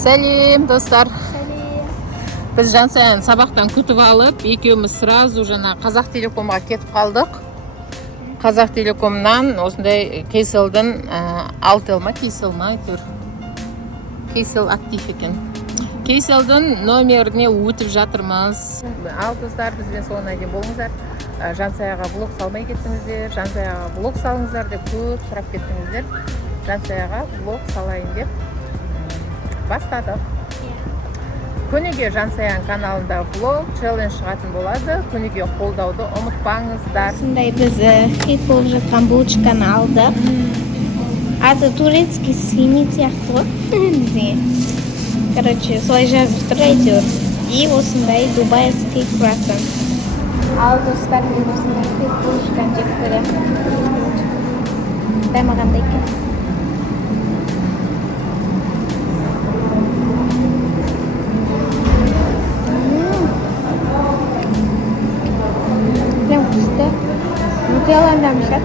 Сәлем, достар. Сәлем. Біз Жансаяны сабақтан күтіп алып, екеуміз сразу жаңа Қазақ Телекомға кетіп қалдық. Қазақ Телекомнан осындай Кейселден Алтел ма, Кейсел ма, Кейсел актив екен. Кейселден номеріне өтіп жатырмыз. Ал достар, бізбен соңына дейін болыңыздар. Жансаяға блог салмай кеттіңіздер, Жансаяға блог салыңыздар деп көп сұрап кеттіңіздер. Жансаяға блог салайын деп бастадық. Күніге Жансаяның каналында влог, челлендж шығатын болады. Күніге қолдауды ұмытпаңыздар. Сондай біз хит болып жатқан булочканы алдық. Аты турецкий свинец сияқты ғой бізге. Короче, солай жазып тұр әйтеуір. И осындай дубайский круассан. Ал достар, мен осындай хит булочканы жеп көремін. Дәмағандай екен. Нутелладан пишет.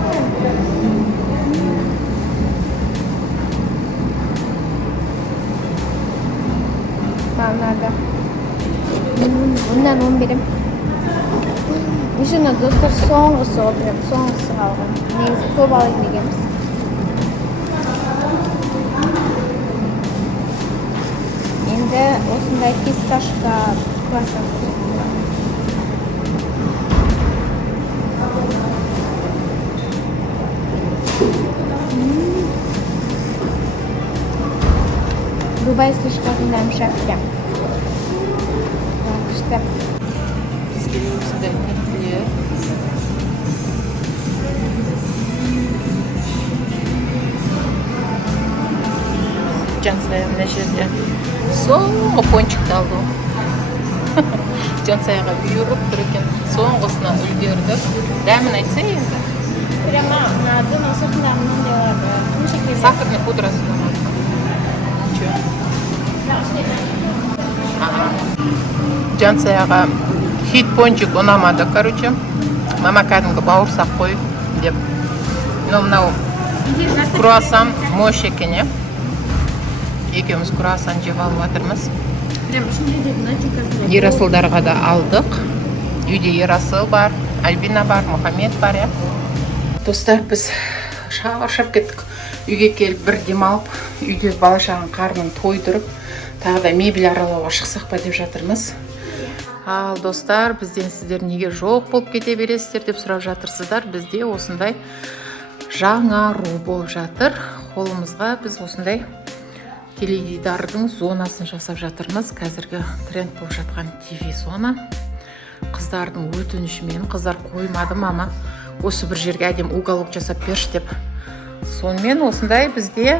Надо. Bundan 10 birim. Nişana dostlar soğanlısı olacak. Soğanlısı aldım. Neyse көп alayım degemiz. Endi osындай fistашka kruassan. Дубайский шоколадный шапка. Так, что? Жансая мына жерде соңғы пончикті алды. Жансаяға бұйырып тұр екен. Соңғысынан үлгердік. Дәмін айтса енді. Прямо на дно сыртында мынандай бар. Сахарный пудрасы бар. Жансаяға хит пончик ұнамады, короче. Мама кәдімгі бауырсақ қой деп. Мынау круассан мош екен. Екеуміз круассан жеп алып жатырмыз. Ерасылдарға да алдық. Үйде Ерасыл бар, Альбина бар, Мұхаммед бар. Достар, біз шаршап кеттік. Үйге келіп бір демалып, үйде бала-шағаның қарнын тойдырып, тағы да мебель аралауға шықсақ па деп жатырмыз. Ал достар, бізден сіздер неге жоқ болып кете бересіздер деп сұрап жатырсыздар. Бізде осындай жаңару болып жатыр. Қолымызға біз осындай теледидардың зонасын жасап жатырмыз. Қазіргі тренд болып жатқан TV зона. Қыздардың өтінішімен, қыздар қоймады, мама осы бір жерге әдем уголок жасап берші деп. Сонымен осындай бізде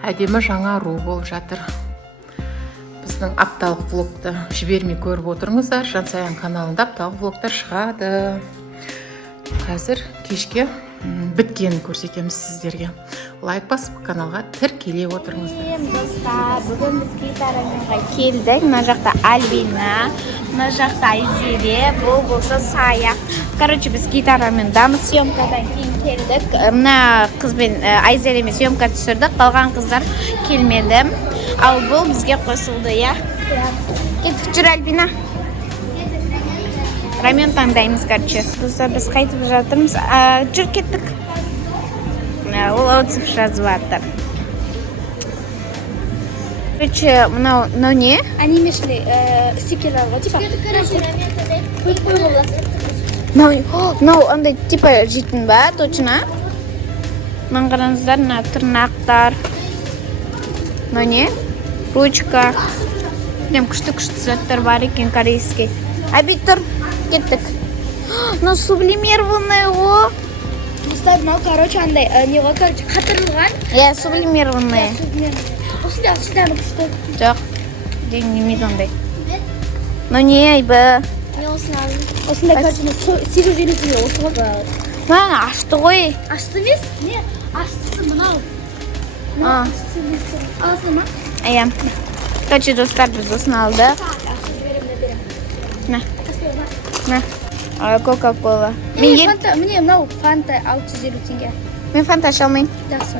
әдемі жаңару болып жатыр. Біздің апталық влогты жібермей көріп отырыңыздар. Жансаяның каналында апталық влогтар шығады. Қазір кешке біткенін көрсетеміз сіздерге. Лайк басып, каналға тіркеле отырыңыздар. Достар, бүгін біз Кейтараменға келдік. Мына жақта Альбина, мына жақта Айзере, бұл болса Сая. Короче, біз Кейтарамендамыз, съемкадан кейін келдік. Мына қызбен Айзеремен съемка түсірдік, қалған қыздар келмеді. Ал бұл бізге қосылды, я? Кеттік жүр, Альбина. Рамен таңдаймыз, короче. Достар, біз қайтып жатырмыз. Жүр кеттік. Ол отзыв жазып жатыр. Короче, мынау не? Анимешли стикерлер ғой, типа. Мынау андай типа жейтін ба, точно? Мына қараңыздар, мына тырнақтар. Мынау не? Ручка. Күшті заттар бар екен корейский. Әбит тұр, кеттік. Мынау сублимированный ғой. Мынау, короче, андай, не ғой, короче, қатырылған. Иә, сублимированный. Осында күшті. Жоқ, демейді ондай. Мынау не айбы? Не осында, короче, сегіз желесінде осы ғой. Мына ашты ғой. Ашты емес? Не? Аштысы мынау. Аласың ма? Иә. Короче, достар, біз осыны алды. На. Кока-кола. Міне мынау фанта 650 теңге. Мен фанта аша алмайын. Жақсы.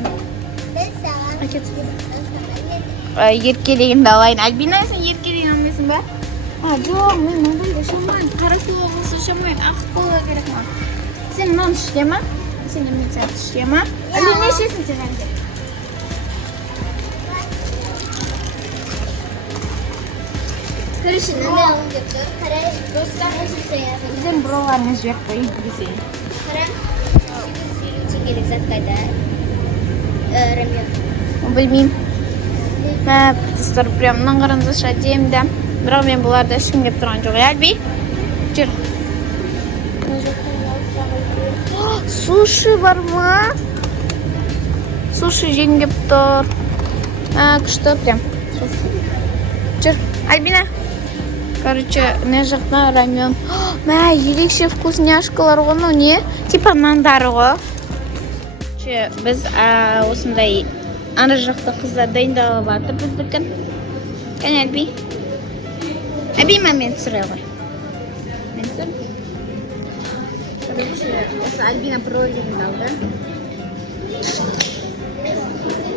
еркелегенді алайын. Альбина, сен еркелеген алмайсың ба? Жоқ, мен мынандай шамайын. Қара суға болса шамайын. Ақ болу керек ма? Сен мынаны іште ма? Сен мен сәт іште ма? Альбина, не ішесің сен әлде? Karışın, ne alalım götür. Kara, dostlar nasıl sayar? Bizim buralarını жіберіп қойын десең. Kara, için gerek zatkada. Ramyon. Білмеймін. Достар, прям мынаны қараңыздаршы әдемі. Бірақ мен бұларды ешкім деп тұрған жоқ. Әлби, жүр. Суши бар ма? Суши жегім кеп тұр. Күшті прям. Жүр, Альбина. Короче, мына жақта рамен. Ерекше вкусняшкалар ғой, ну не? Типа нандары ғой. Біз осындай ана жақта қыздар дайындалып жатыр біздікін. Кәне Альби. Альби мен түсіре ғой. Мен түсір. Короче, осы Альбина бролерін алды.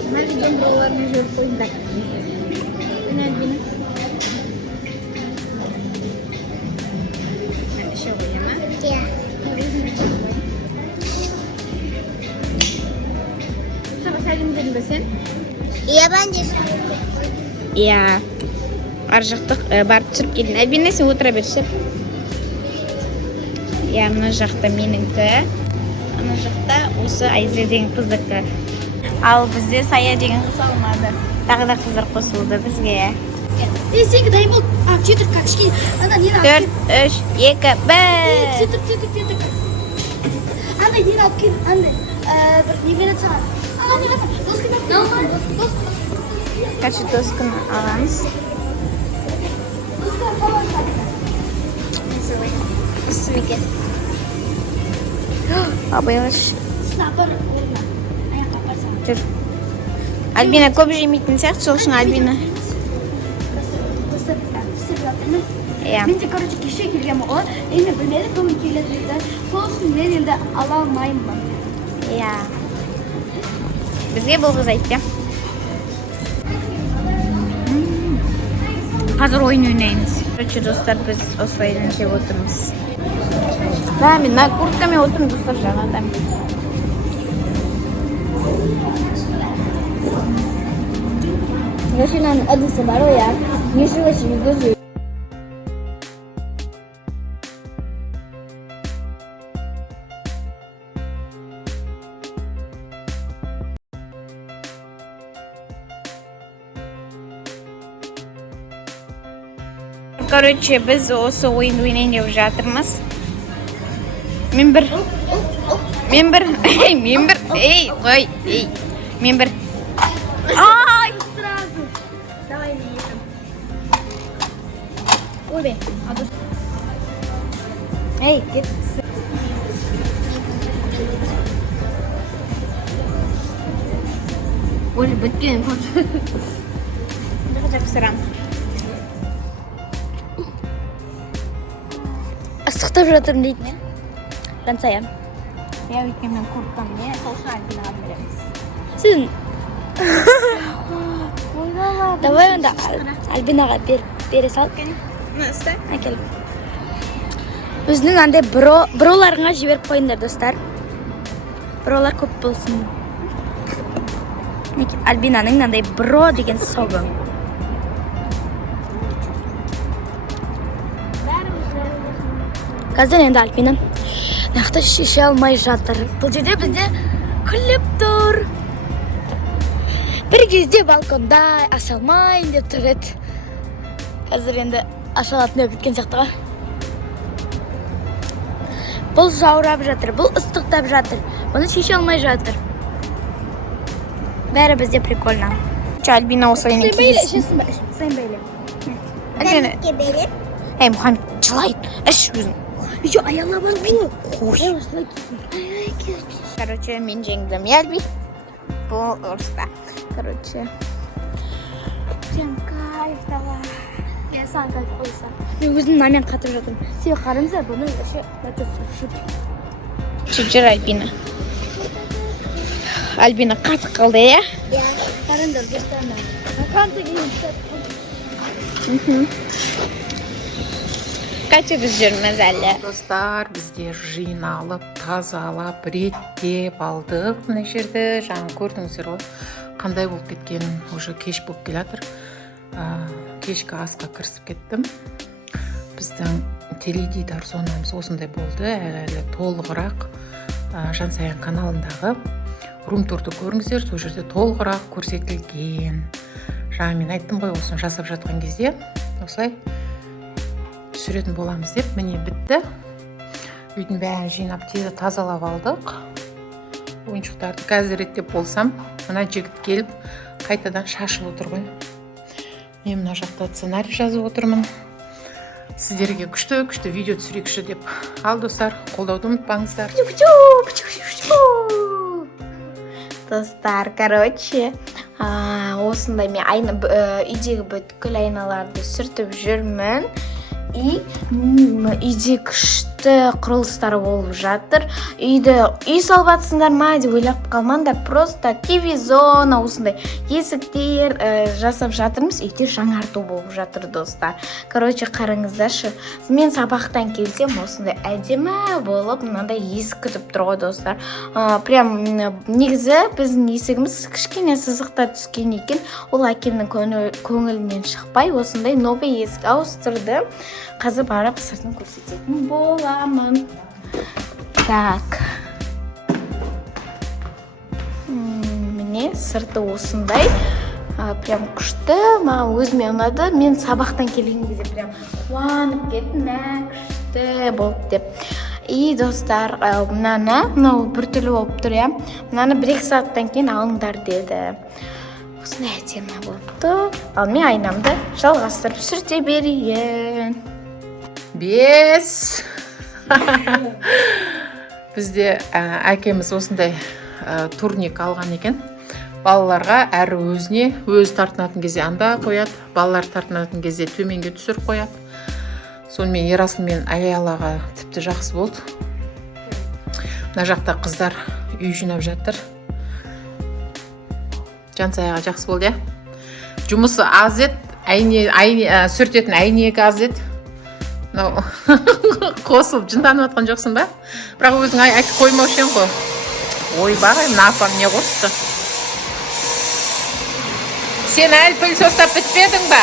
Мына видеом бролерін жүріп қойындар. Кәне Альбина. Еще қойыма? Иә. Сәлімден бе сен? Iya bence. Иә. Ар жақтық барып түсіріп келдің. Альбина, сен отыра берші. Иә, мына жақта меніңкі. Ана жақта осы Айза деген қыздыкі. Ал бізде Сая деген қыз алмады. Тағы да қыздар қосылды бізге. Sen dayım ol. Tütür kaçki. Ana nere 4, 3, 2, 1. Tütür. Anne nere apkin. Anne. Nere çağır. Anne nere. Dost. Короче, досканы аламыз. Swigen. Абайлаш. Snapper. Аяқ қапарсың. Жүр. Альбина көп жемейтін сияқты, сол үшін Альбина. Иә. Мен де, короче, кеше келген ол. Енді білмеді, көмі келеді дейді. Сол үшін мен енді ала алмаймын. Иә. Бізге бұл қыз айтты. Қазір ойын ойнаймыз. Короче, достар, біз осылай жеп отырмыз. Да, мен на курткамен отырмын, достар, жаңадан. Машинаның адысы бар ғой, я. Не жылышы, не көзі. Короче, біз осы ойын ойнайын деп жатырмыз. Мен бір. Ей, қой, ей. Мен бір. Ай! Сразу. Давай не едем. Ой, адыс. Ей, кет. Ой, біткен. Жақсы сұрам. Ыстықтап жатырмын дейді. Жансая. Я өйткені мен курткам не, сол үшін Альбинаға береміз. Сен. Давай онда Альбинаға бере сал. Насты? Әкел. Өзінің андай броларыңа жіберіп қойыңдар, достар. Бролар көп болсын. Альбинаның андай бро деген собы. Қазір енді Альбина нақты шеше алмай жатыр. Бұл жерде бізде күліп тұр. Бір кезде балконда аша алмайын деп тұр еді. Қазір енді ашалатын өп біткен сияқтыға. Бұл жаурап жатыр, бұл ыстықтап жатыр. Оны шеше алмай жатыр. Бәрі бізде прикольно. Альбина осылайын кейсін. Сен бейле. Альбина. Ей, Мұхаммед, жылайын. Әш өзің. Еще аяла бар ғой. Қой. Короче, мен жеңдім. Альби. Бұл ұрыста. Короче. Прям кайф давай. Я сам кайф қойсам. Мен өзім намен қатып жатырмын. Сен қарымызда бұны еще Жүр Альбина. Альбина қатық қалды, е? Я қарындар достарына. Қанша кейін Қанша біз жүрміз әлі? Достар, біздер жиналып, тазалап, реттеп алдық мына жерді. Жаңа көрдіңіздер ғой, қандай болып кеткенін. Уже кеш болып келе жатыр. Кешкі асқа кірісіп кеттім. Біздің теледидар зонамыз осындай болды. Әлі толығырақ Жансаян каналындағы рум-турды көріңіздер. Сол жерде толығырақ көрсетілген. Жаңа мен айттым ғой, осыны жасап жатқан кезде осылай түсіретін боламыз деп. Міне бітті. Үйдің бәрін жинап тазалап алдық. Ойыншықтарды қазір реттеп болсам, мына жігіт келіп қайтадан шашып отыр ғой. Мен мына жақта сценарий жазып отырмын. Сіздерге күшті видео түсірейікші деп. Ал достар, қолдауды ұмытпаңыздар. Достар, короче, осындай мен үйдегі бүткіл айналарды сүртіп жүрмін. Үйде күшті құрылыстар болып жатыр. Үй салып жатсыңдар ма деп ойлап қалмаңдар. Просто TV-зона, осындай есіктер жасап жатырмыз. Үйде жаңарту болып жатыр, достар. Короче, қараңыздаршы. Мен сабақтан келсем, осындай әдемі болып, мынандай есік күтіп тұр ғой, достар. Прям негізі біздің есігіміз кішкене сызықта түскен екен. Ол әкемнің көңілінен шықпай, осындай новый есік ауыстырды. Қазір барып сыртын көрсететін боламын. Так. Міне сырты осындай. Прям күшті. Маған өзіме ұнады. Мен сабақтан келген кезде прям қуанып кеттім. Күшті болды деп. Достар, мынау біртүрлі болып тұр, иә. Мынаны 1-2 сағаттан кейін алыңдар деді. Осындай әдемі болыпты. Ал мен айнамды жалғастырып сүрте берейін. 5. Бізде әкеміз осындай турник алған екен. Балаларға әрі өзі тартынатын кезде анда қояды, балалар тартынатын кезде төменге түсіріп қояды. Сонымен Ерасыл мен Аялаға тіпті жақсы болды. Мына жақта қыздар үй жинап жатыр. Жансаяға жақсы болды, иә. Жұмысы аз еді, сүртетін әйнегі аз еді. Қосылып жынданып атқан жоқсын ба? Бірақ өзің айтып қоймаушы ең ғой. Ой, бағай, мына апам не қосты? Сен әлі пылесостап бітпедің ба?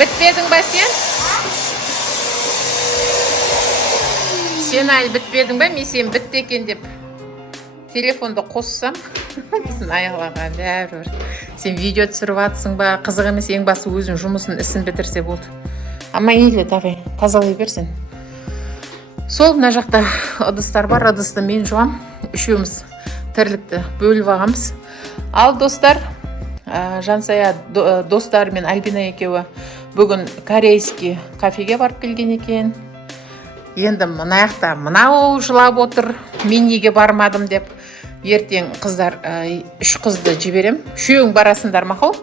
Бітпедің ба сен? Сен әлі бітпедің ба? Мен сен бітті екен деп телефонды қоссам, біздің Аялаға бәрібір. Сен видео түсіріп атсың ба? Қызық емес, ең басы өзің жұмысын, ісін бітірсе болды. Ама елі, давай, тазалай берсен. Сол мына жақта ыдыстар бар, ыдысты мен жуам. Үшеуміз тірлікті бөліп ағамыз. Ал достар, Жансая достары мен Альбина екеуі бүгін корейский кафеге барып келген екен. Енді мына жақта мынау жылап отыр, мен неге бармадым деп. Ертең қыздар, 3 қызды жіберем. Үшеуің барасыңдар мақұл?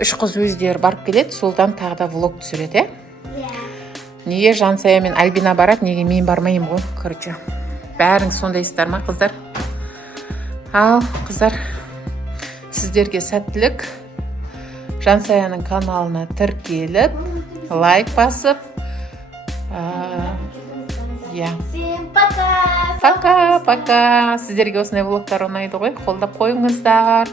3 қыз өздері барып келеді, солдан тағы да влог түсіреді. Неге Жансая мен Альбина барады, неге мен бармайым ғой, короче. Бәрің сондайсыздар ма, қыздар? Ал, қыздар, сіздерге сәттілік. Жансаяның каналына тіркеліп, лайк басып. Всем пока! Пока-пока. Сіздерге осындай влогтар ұнайды ғой, қолдап қойыңыздар.